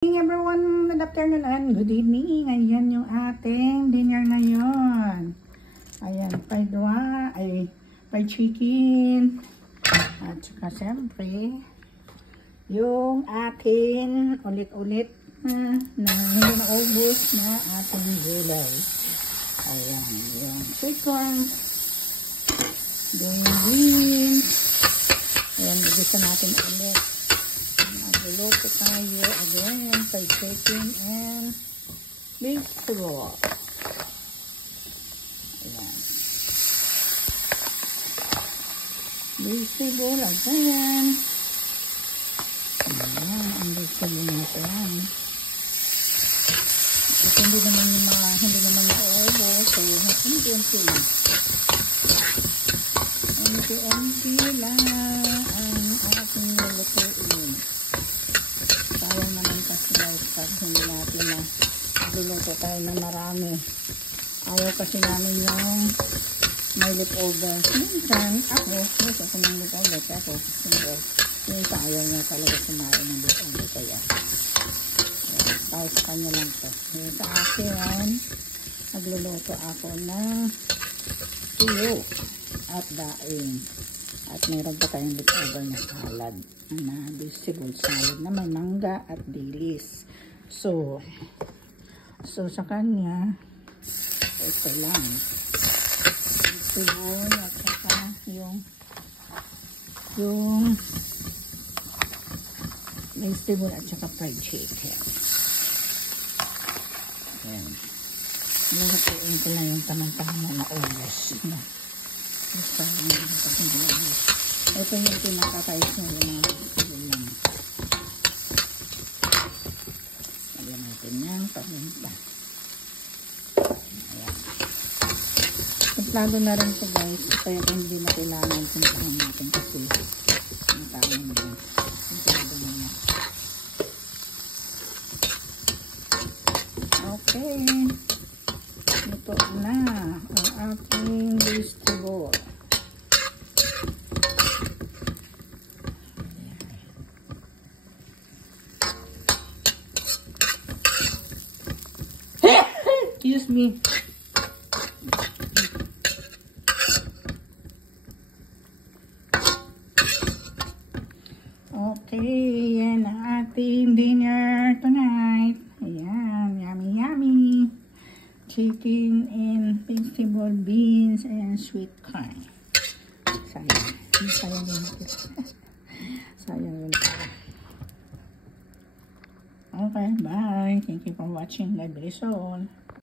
Good evening everyone, good afternoon and good evening. Ayan yung ating dinner ngayon. Ayan, pay chicken. At saka siyempre, yung ating ulit-ulit na hindi naubos na ating gulay. Ayan, yung chicken, yung beans. Ayan, igisa natin ulit. Magluluto tayo again by chicken and vegetable. Ayan. Vegetable again. Ayan, ang vegetable natin. At hindi naman maubos. So, unti-unti lang. Unti-unti lang ang ating nilutuin. Sayang naman kasi guys, pag hindi natin na magluluto tayo ng marami. Ayaw kasi namin yung may leftover. Minsan, ako ng leftover. Ako, minsan ayaw niya talaga kumain ng leftover. Kaya, tayo sa kanya lang to. Sa akin, nagluluto ako ng tuyo at daing. At meron pa tayong leftover na salad. Na vegetable salad na may mangga at dilis. So sa kanya, ito lang. Vegetable at saka yung vegetable at saka fried chicken. Ayan. Nalakuin ko lang yung tamang-tama na oras na. Ito yung pinakakais nyo yung mga vegetable lang. Lagyan natin yan, paminta. Ayan. Templado na rin ito guys. Kaya hindi na kailangan templahan natin kasi ang tawag nyo. Templado na yan. Okay. Ito na ang ating vegetable. Excuse me. Okay, yan ang ating dinner tonight. Ayan, yummy yummy. Chicken and vegetable, beans and sweet corn. Sayang yun. Sayang yun. Okay, bye. Thank you for watching. God bless all.